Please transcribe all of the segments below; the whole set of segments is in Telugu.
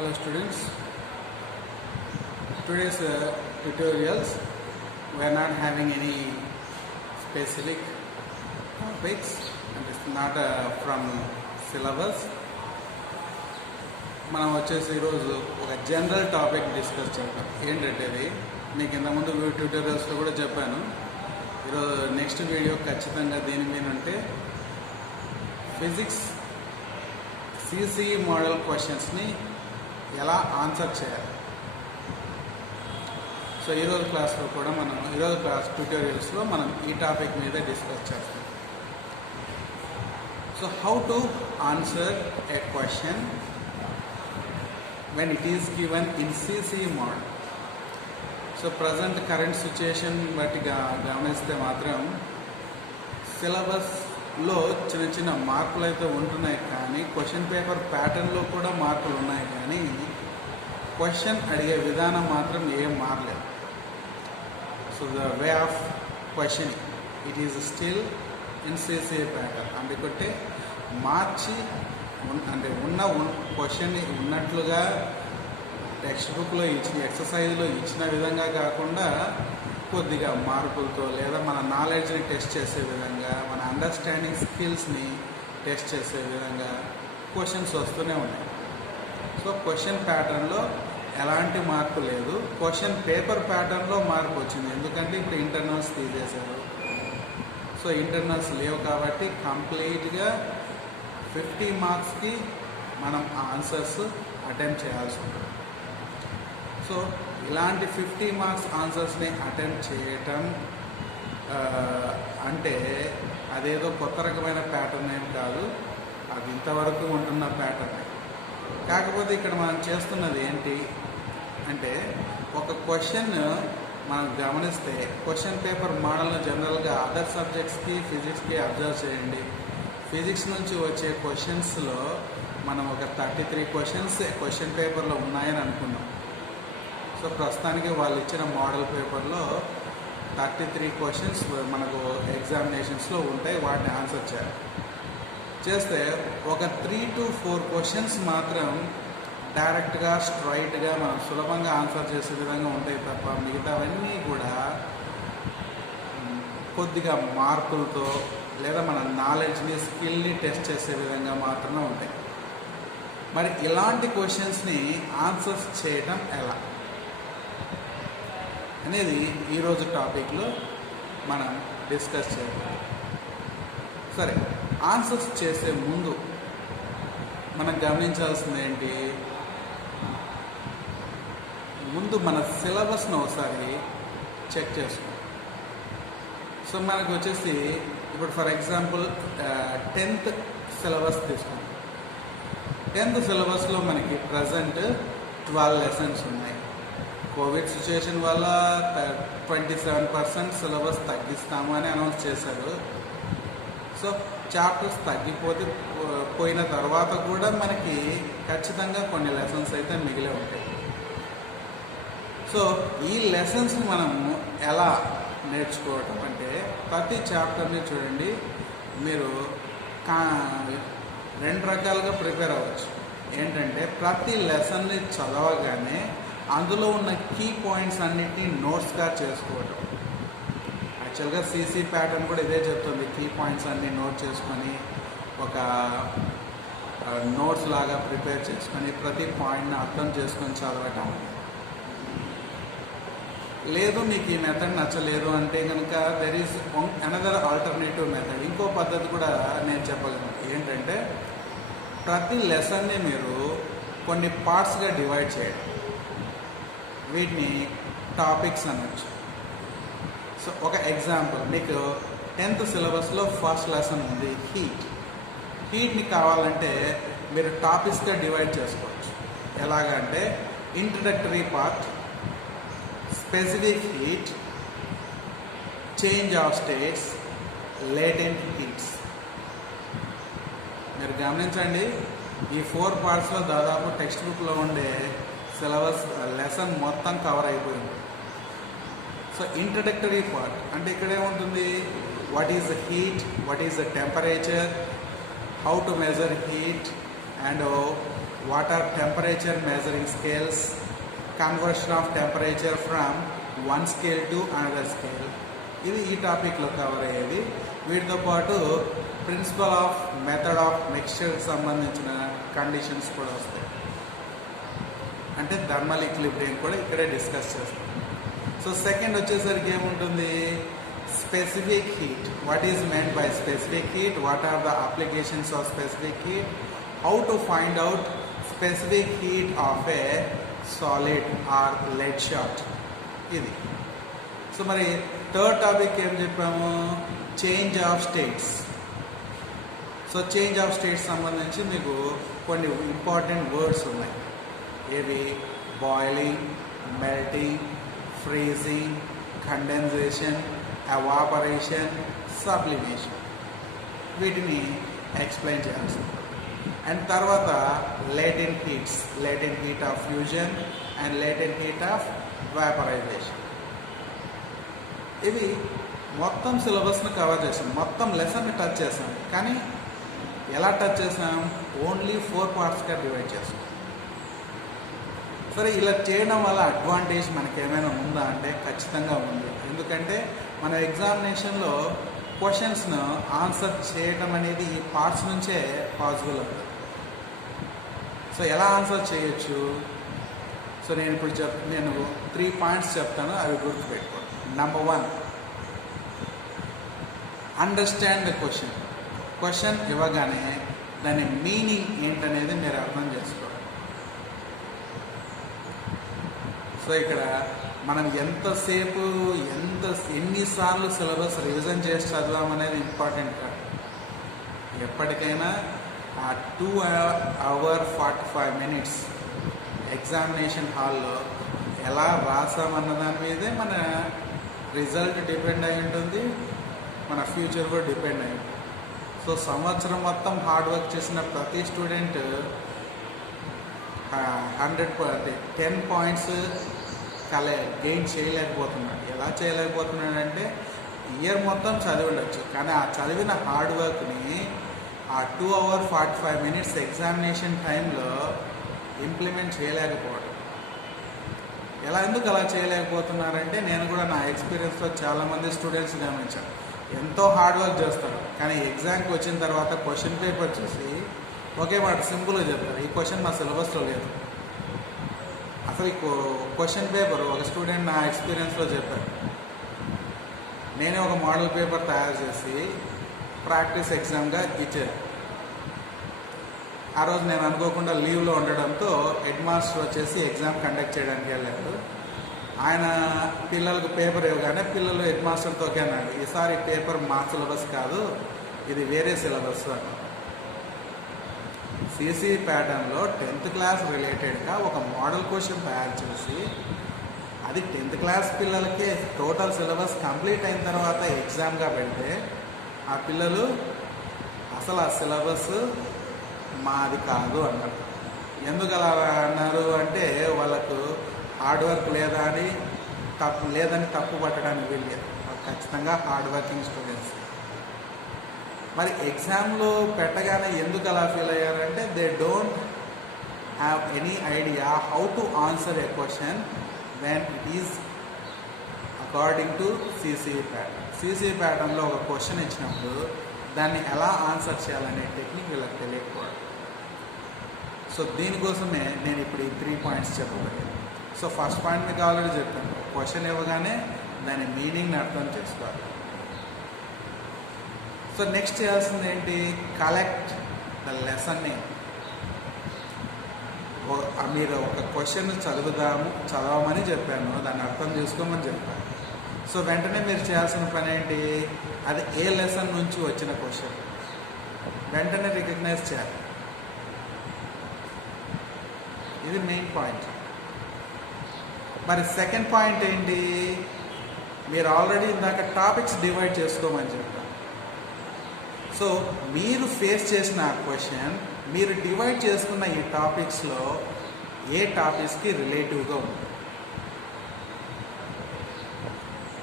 Hello students, today's tutorials we are not having any specific topics and it's not from syllabus. మనం వచ్చేసి ఈరోజు ఒక జనరల్ టాపిక్ డిస్కస్ చేద్దాం. ఏంటంటే అది మీకు ఇంతకుముందు ట్యూటోరియల్స్లో కూడా చెప్పాను. ఈరోజు నెక్స్ట్ వీడియో ఖచ్చితంగా దేని మీద ఉంటే ఫిజిక్స్ సిసిఈ మోడల్ క్వశ్చన్స్ని ఎలా ఆన్సర్ చేయాలి. సో ఈరోజు క్లాస్లో కూడా ఈరోజు క్లాస్ ట్యూటోరియల్స్లో మనం ఈ టాపిక్ మీద డిస్కస్ చేస్తాం. So how to answer A question when it is given in CCE model. So present current situation బట్టి గమనిస్తే మాత్రం సిలబస్లో చిన్న చిన్న మార్పులు అయితే ఉంటున్నాయి, కానీ క్వశ్చన్ పేపర్ ప్యాటర్న్లో కూడా మార్పులు ఉన్నాయి, కానీ క్వశ్చన్ అడిగే విధానం మాత్రం ఏం మారలేదు. So the way of question it is still in CCE pattern. అందుకంటే మార్చి అంటే ఉన్న క్వశ్చన్ని ఉన్నట్లుగా టెక్స్ట్ బుక్లో ఇచ్చిన ఎక్సర్సైజ్లో ఇచ్చిన విధంగా కాకుండా కొద్దిగా మార్పులతో లేదా మన నాలెడ్జ్ని టెస్ట్ చేసే విధంగా, మన అండర్స్టాండింగ్ స్కిల్స్ని టెస్ట్ చేసే విధంగా క్వశ్చన్స్ వస్తూనే ఉన్నాయి. సో క్వశ్చన్ ప్యాటర్న్లో ఎలాంటి మార్పు లేదు. క్వశ్చన్ పేపర్ ప్యాటర్న్లో మార్పు వచ్చింది, ఎందుకంటే ఇప్పుడు ఇంటర్నల్స్ తీసేశారు. సో ఇంటర్నల్స్ లేవు కాబట్టి కంప్లీట్గా 50 మార్క్స్కి మనం ఆన్సర్స్ అటెంప్ట్ చేయాల్సి ఉంటుంది. సో ఇలాంటి 50 మార్క్స్ ఆన్సర్స్ని అటెంప్ట్ చేయటం అంటే అదేదో కొత్త రకమైన ప్యాటర్న్ ఏం కాదు, అది ఇంతవరకు ఉంటున్న ప్యాటర్న్. కాకపోతే ఇక్కడ మనం చేస్తున్నది ఏంటి అంటే, ఒక క్వశ్చన్ మనం గమనిస్తే క్వశ్చన్ పేపర్ మోడల్ను జనరల్గా అదర్ సబ్జెక్ట్స్కి ఫిజిక్స్కి అబ్జర్వ్ చేయండి. ఫిజిక్స్ నుంచి వచ్చే క్వశ్చన్స్లో మనం ఒక 33 క్వశ్చన్స్ క్వశ్చన్ పేపర్లో ఉన్నాయని అనుకున్నాం. సో ప్రస్తుతానికి వాళ్ళు ఇచ్చిన మోడల్ పేపర్లో 33 క్వశ్చన్స్ మనకు ఎగ్జామినేషన్స్లో ఉంటాయి, వాటిని ఆన్సర్ చేస్తే ఒక 3 to 4 క్వశ్చన్స్ మాత్రం డైరెక్ట్గా స్ట్రైట్గా మనం సులభంగా ఆన్సర్ చేసే విధంగా ఉంటాయి తప్ప మిగతావన్నీ కూడా కొద్దిగా మార్పులతో లేదా మన నాలెడ్జ్ని స్కిల్ని టెస్ట్ చేసే విధంగా మాత్రమే ఉంటాయి. మరి ఇలాంటి క్వశ్చన్స్ని ఆన్సర్స్ చేయటం ఎలా అనేది ఈరోజు టాపిక్లో మనం డిస్కస్ చేద్దాం. సరే, ఆన్సర్స్ చేసే ముందు మనం గమనించాల్సింది ఏంటి, ముందు మన సిలబస్ను ఒకసారి చెక్ చేసుకోండి. సో మనకు వచ్చేసి ఇప్పుడు ఫర్ ఎగ్జాంపుల్ 10th సిలబస్ తీసుకుంటాం. 10th సిలబస్లో మనకి ప్రజెంట్ 12 లెసన్స్ ఉన్నాయి. కోవిడ్ సిచ్యుయేషన్ వల్ల 27% సిలబస్ తగ్గిస్తాము అని అనౌన్స్ చేశారు. సో చాప్టర్స్ పోయిన తర్వాత కూడా మనకి ఖచ్చితంగా కొన్ని లెసన్స్ అయితే మిగిలే ఉంటాయి. సో ఈ లెసన్స్ మనము ఎలా నేర్చుకోవటం అంటే, ప్రతి చాప్టర్ని చూడండి, మీరు 2 రకాలుగా ప్రిపేర్ అవ్వచ్చు. ఏంటంటే ప్రతి లెసన్ని చదవగానే అందులో ఉన్న కీ పాయింట్స్ అన్నిటినీ నోట్స్గా చేసుకోవటం. యాక్చువల్గా CC ప్యాటర్న్ కూడా ఇదే చెప్తుంది, కీ పాయింట్స్ అన్నీ నోట్ చేసుకొని ఒక నోట్స్ లాగా ప్రిపేర్ చేసుకొని ప్రతి పాయింట్ని అర్థం చేసుకొని చదవటం. లేదు మీకు ఈ మెథడ్ నచ్చలేదు అంటే కనుక there is another alternative method. ఇంకో పద్ధతి కూడా నేను చెప్పగలను. ఏంటంటే ప్రతి లెసన్ని మీరు కొన్ని పార్ట్స్గా డివైడ్ చేయండి, వీటిని టాపిక్స్ అనొచ్చు. సో ఒక ఎగ్జాంపుల్, మీకు 10th సిలబస్లో ఫస్ట్ లెసన్ ఉంది హీట్ని కావాలంటే మీరు టాపిక్స్గా డివైడ్ చేసుకోవచ్చు. ఎలాగంటే introductory part, specific heat, change of states, latent heats. మీరు గమనించండి, ఈ 4 పార్ట్స్లో దాదాపు టెక్స్ట్ బుక్లో ఉండే సిలబస్ లెసన్ మొత్తం కవర్ అయిపోయింది. సో ఇంట్రడక్టరీ పార్ట్ అంటే ఇక్కడ ఏముంటుంది, what is the heat, what is the temperature, how to measure heat, and what are temperature measuring scales, conversion of temperature from one scale to another scale. ఇది ఈ టాపిక్లో కవర్ అయ్యేది. వీటితో పాటు ప్రిన్సిపల్ ఆఫ్ మెథడ్ ఆఫ్ మిక్స్చర్కి సంబంధించిన కండిషన్స్ కూడా వస్తాయి. అంటే థర్మల్ ఈక్విలిబ్రియం కూడా ఇక్కడే డిస్కస్ చేస్తాం. సో సెకండ్ వచ్చేసరికి ఏముంటుంది, specific heat. What is meant by specific heat, what are the applications of specific heat, how to find out specific heat of a solid or lead shot. ఇది. సో మరి థర్డ్ టాపిక్ ఏం చెప్పాము, change of states. So change of states సంబంధించి మీకు కొన్ని ఇంపార్టెంట్ వర్డ్స్ ఉన్నాయి. ఏవి, boiling, melting, freezing, condensation, evaporation, sublimation. వీటిని ఎక్స్ప్లెయిన్ చేయాల్సి ఉంటుంది. అండ్ తర్వాత latent heats, latent heat of fusion and latent heat of vaporisation. ఇవి మొత్తం సిలబస్ను కవర్ చేసాం, మొత్తం లెసన్ని టచ్ చేసాం. కానీ ఎలా టచ్ చేసాం, ఓన్లీ 4 పార్ట్స్గా డివైడ్ చేసాం. సరే, ఇలా చేయడం వల్ల అడ్వాంటేజ్ మనకి ఏమైనా ఉందా అంటే ఖచ్చితంగా ఉంది. ఎందుకంటే మన ఎగ్జామినేషన్లో క్వశ్చన్స్ను ఆన్సర్ చేయడం అనేది ఈ పార్ట్స్ నుంచే పాసిబుల్ అవుతుంది. సో ఎలా ఆన్సర్ చేయొచ్చు, సో నేను ఇప్పుడు నేను 3 పాయింట్స్ చెప్తాను, అవి గుర్తుపెట్టుకోండి. Number 1, understand the question. Question ఇవ్వగానే దాని మీనింగ్ ఏంటనేది మీరు అర్థం చేసుకోవాలి. సో ఇక్కడ మనం ఎంతసేపు ఎన్నిసార్లు సిలబస్ రివిజన్ చేసి చదవామనేది ఇంపార్టెంట్ కాదు. ఎప్పటికైనా ఆ 2 hours 45 minutes ఎగ్జామినేషన్ హాల్లో ఎలా రాసామన్న దాని మీదే మన రిజల్ట్ డిపెండ్ అయి ఉంటుంది, మన ఫ్యూచర్ కూడా డిపెండ్ అయి ఉంటుంది. సో సంవత్సరం మొత్తం హార్డ్ వర్క్ చేసిన ప్రతి స్టూడెంట్ 10 points గెయిన్ చేయలేకపోతున్నాడు. ఎలా చేయలేకపోతున్నాడంటే ఇయర్ మొత్తం చదివి ఉండొచ్చు, కానీ ఆ చదివిన హార్డ్ వర్క్ని ఆ 2 hours 45 minutes ఎగ్జామినేషన్ టైంలో ఇంప్లిమెంట్ చేయలేకపోవడం. ఎందుకు అలా చేయలేకపోతున్నారంటే నేను కూడా నా ఎక్స్పీరియన్స్లో చాలామంది స్టూడెంట్స్ గమనించాను. ఎంతో హార్డ్ వర్క్ చేస్తారు, కానీ ఎగ్జామ్కి వచ్చిన తర్వాత క్వశ్చన్ పేపర్ చూసి ఒకే మాట సింపుల్గా చెప్తారు, ఈ క్వశ్చన్ మా సిలబస్లో లేదు. అసలు ఈ క్వశ్చన్ పేపర్ ఒక స్టూడెంట్ నా ఎక్స్పీరియన్స్లో చెప్పారు, నేనే ఒక మోడల్ పేపర్ తయారు చేసి ప్రాక్టీస్ ఎగ్జామ్గా ఇచ్చాను. ఆ రోజు నేను అనుకోకుండా లీవ్లో ఉండడంతో హెడ్ మాస్టర్ వచ్చేసి ఎగ్జామ్ కండక్ట్ చేయడానికి వెళ్ళాడు. ఆయన పిల్లలకు పేపర్ ఇవ్వగానే పిల్లలు హెడ్ మాస్టర్తోకే అన్నాడు, ఈసారి పేపర్ మా సిలబస్ కాదు, ఇది వేరే సిలబస్ అని. సిసి ప్యాటర్న్లో 10th క్లాస్ రిలేటెడ్గా ఒక మోడల్ క్వశ్చన్ తయారు చేసి అది 10th క్లాస్ పిల్లలకే టోటల్ సిలబస్ కంప్లీట్ అయిన తర్వాత ఎగ్జామ్గా పెడితే ఆ పిల్లలు అసలు ఆ సిలబస్ మాది కాదు అన్నారు. ఎందుకు అలా అన్నారు అంటే వాళ్ళకు హార్డ్ వర్క్ లేదని తప్పు పట్టడానికి వీల్లేదు. ఖచ్చితంగా హార్డ్ వర్కింగ్ స్టూడెంట్స్. మరి ఎగ్జామ్లో పెట్టగానే ఎందుకు అలా ఫీల్ అయ్యారంటే they don't have any idea how to answer A question when it is according to CCE pattern. CCE ప్యాటర్న్లో ఒక క్వశ్చన్ ఇచ్చినప్పుడు దాన్ని ఎలా ఆన్సర్ చేయాలనే టెక్నిక్ వీళ్ళకి తెలియకపోవడం. సో దీనికోసమే నేను ఇప్పుడు ఈ 3 points చెప్పబోయాను. సో ఫస్ట్ పాయింట్ మీకు ఆల్రెడీ చెప్పాను, క్వశ్చన్ ఇవ్వగానే దాని మీనింగ్ని అర్థం చేసుకోవాలి. సో నెక్స్ట్ చేయాల్సింది ఏంటి, కలెక్ట్ ద లెసన్ నేమ్. మీరు ఒక క్వశ్చన్ చదవమని చెప్పాను, దాన్ని అర్థం చేసుకోమని చెప్పాను. సో వెంటనే మీరు చేయాల్సిన పని ఏంటి, అది ఏ లెసన్ నుంచి వచ్చిన క్వశ్చన్ వెంటనే రికగ్నైజ్ చేయాలి. ఇది మెయిన్ పాయింట్. మరి సెకండ్ పాయింట్ ఏంటి, మీరు ఆల్రెడీ ఇందాక టాపిక్స్ డివైడ్ చేసుకోమని చెప్పారు. సో మీరు ఫేస్ చేసిన క్వశ్చన్ మీరు డివైడ్ చేసుకున్న ఈ టాపిక్స్లో ఏ టాపిక్స్కి రిలేటివ్గా ఉంది.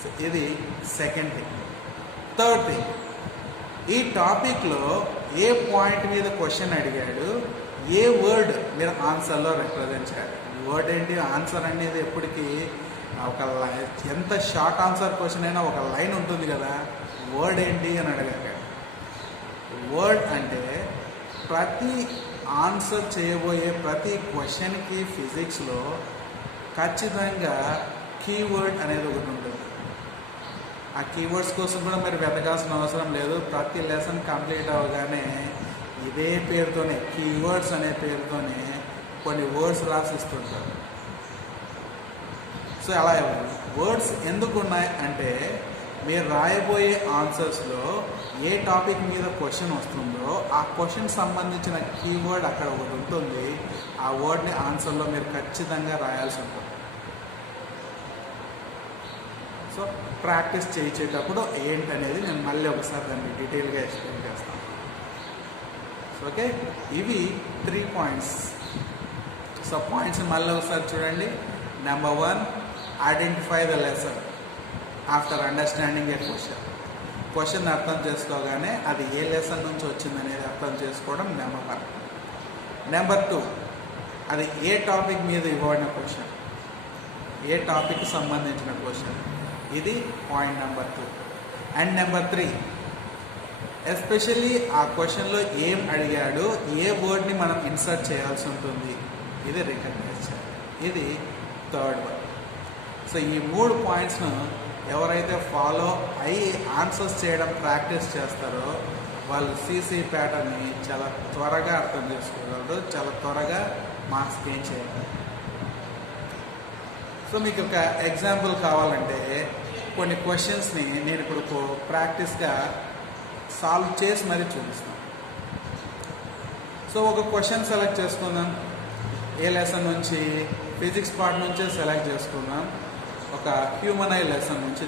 సో ఇది సెకండ్ థింగ్. థర్డ్ థింగ్, ఈ టాపిక్లో ఏ పాయింట్ మీద క్వశ్చన్ అడిగాడు, ఏ వర్డ్ మీరు ఆన్సర్లో రిప్రజెంట్ చేయాలి. వర్డ్ ఏంటి, ఆన్సర్ అనేది ఎప్పటికీ ఒక ఎంత షార్ట్ ఆన్సర్ క్వశ్చన్ అయినా ఒక లైన్ ఉంటుంది కదా, వర్డ్ ఏంటి అని అడగాలి. వర్డ్ అంటే ప్రతి ఆన్సర్ చేయబోయే ప్రతి క్వశ్చన్కి ఫిజిక్స్లో ఖచ్చితంగా కీవర్డ్ అనేది ఒకటి ఉంటుంది. ఆ కీవర్డ్స్ కోసం కూడా మీరు వెతకాల్సిన అవసరం లేదు. ప్రతి లెసన్ కంప్లీట్ అవ్వగానే ఇదే పేరుతోనే, కీవర్డ్స్ అనే పేరుతోనే కొన్ని వర్డ్స్ రాసిస్తుంటారు. సో అలా వర్డ్స్ ఎందుకు ఉన్నాయి అంటే మీరు రాయబోయే ఆన్సర్స్లో ఏ టాపిక్ మీద క్వశ్చన్ వస్తుందో ఆ క్వశ్చన్ సంబంధించిన కీవర్డ్ అక్కడ ఒకటి ఉంటుంది. ఆ వర్డ్ని ఆన్సర్లో మీరు ఖచ్చితంగా రాయాల్సి ఉంటుంది. సో ప్రాక్టీస్ చేయించేటప్పుడు ఏంటనేది నేను మళ్ళీ ఒకసారి దాన్ని డీటెయిల్గా ఎక్స్ప్లెయిన్ చేస్తాను. ఓకే, ఇవి 3 పాయింట్స్. సో పాయింట్స్ మళ్ళీ ఒకసారి చూడండి. Number 1, identify the lesson after understanding A question అర్థం చేసుకోగానే అది ఏ లెసన్ నుంచి వచ్చిందనేది అర్థం చేసుకోవడం నెంబర్ 1. నెంబర్ 2, అది ఏ టాపిక్ మీద ఇవ్వబడిన క్వశ్చన్, ఏ టాపిక్ సంబంధించిన క్వశ్చన్, ఇది point number 2. And number 3, especially ఆ క్వశ్చన్లో ఏం అడిగాడో ఏ వర్డ్ని మనం ఇన్సర్ట్ చేయాల్సి ఉంటుంది, ఇది రికగ్నైజ్ చేయాలి. ఇది 3rd వన్. సో ఈ 3 పాయింట్స్ను ఎవరైతే ఫాలో అయ్యి ఆన్సర్స్ చేయడం ప్రాక్టీస్ చేస్తారో వాళ్ళు సిసి ప్యాటర్న్ని చాలా త్వరగా అర్థం చేసుకోగలరు, చాలా త్వరగా మార్క్స్ గెయిన్ చేయగలరు. సో మీకు ఒక ఎగ్జాంపుల్ కావాలంటే కొన్ని క్వశ్చన్స్ని నేను ఇప్పుడు ప్రాక్టీస్గా సాల్వ్ చేసి మరీ చూపిస్తాను. సో ఒక క్వశ్చన్ సెలెక్ట్ చేసుకుందాం. ఏ లెసన్ నుంచి, ఫిజిక్స్ పార్ట్ నుంచే సెలెక్ట్ చేసుకుందాం. ఒక హ్యూమన్ ఐ లెసన్ నుంచి